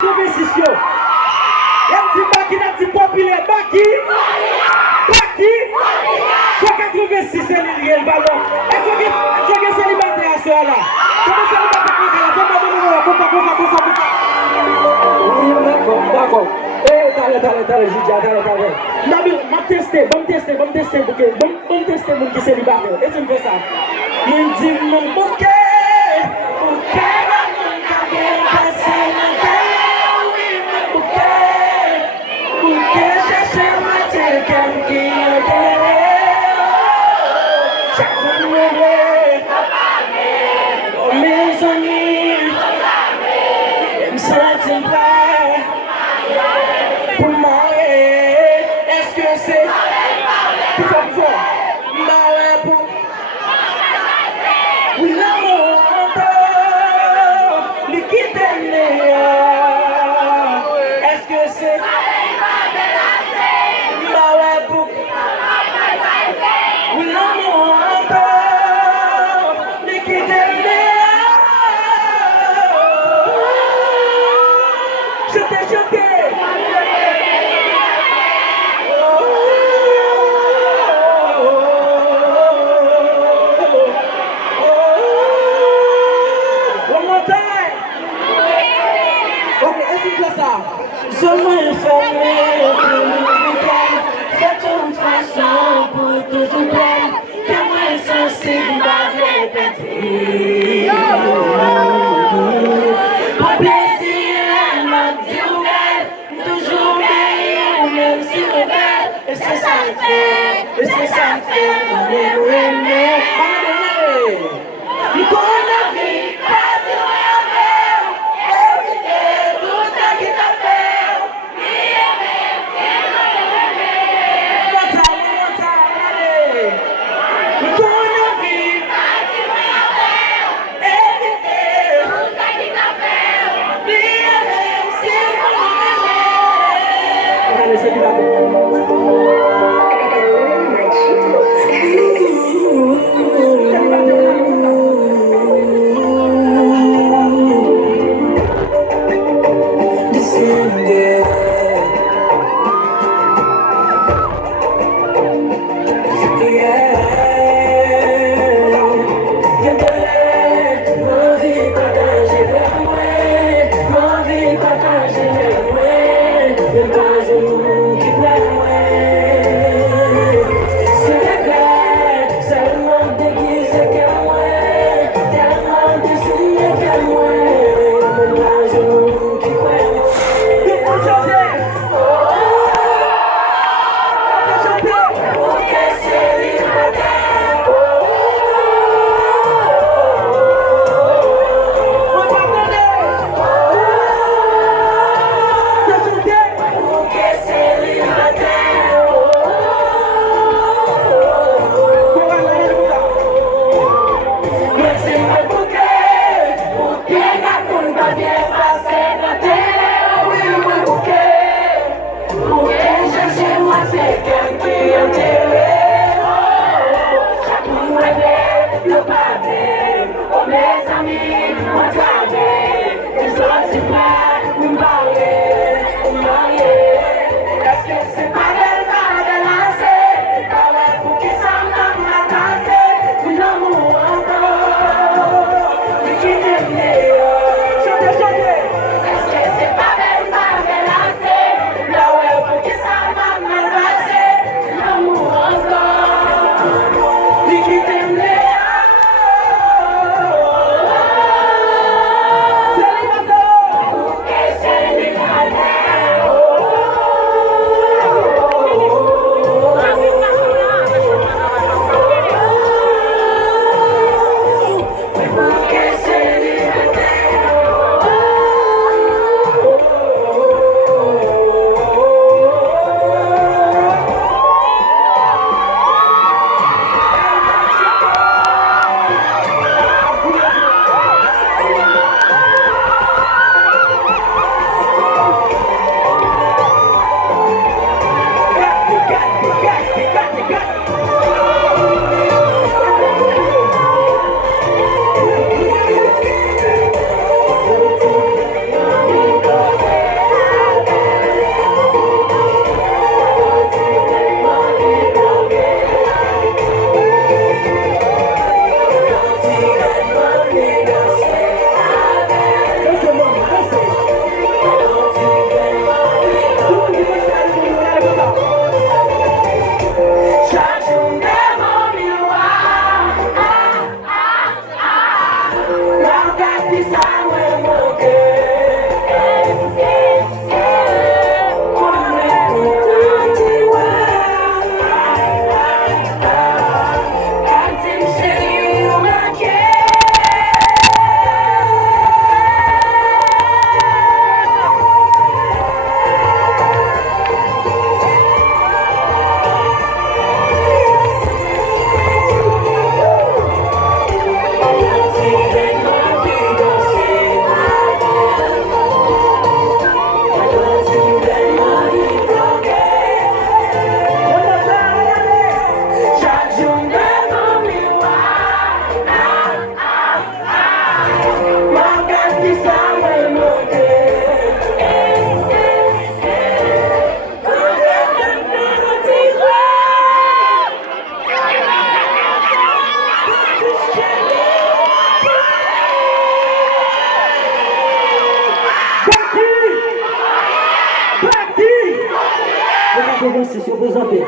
Compétition. Elle dit Baky, elle dit populaire. Baky. Baky. 86 c'est le ballon. Est-ce que c'est célibataire à ce là? Comment célibataire à ce là? Oui, d'accord. Allez, Judia, Nabil, m'a testé, bon tester, bouquet. Bon tester, mon qui célibataire. Et tu me fais ça? Me dit mon bouquet. Seulement informé, faites une façon pour toujours plaire, que moi sensible à répéter. Pour plaisir, m'a dit toujours meilleur, même si rebelle, et c'est ça le fait, on est aimé. Nous connaissons la vie, pas de rêve, éviter tout ça qui t'a fait. Allez, c'est du 86 représenté.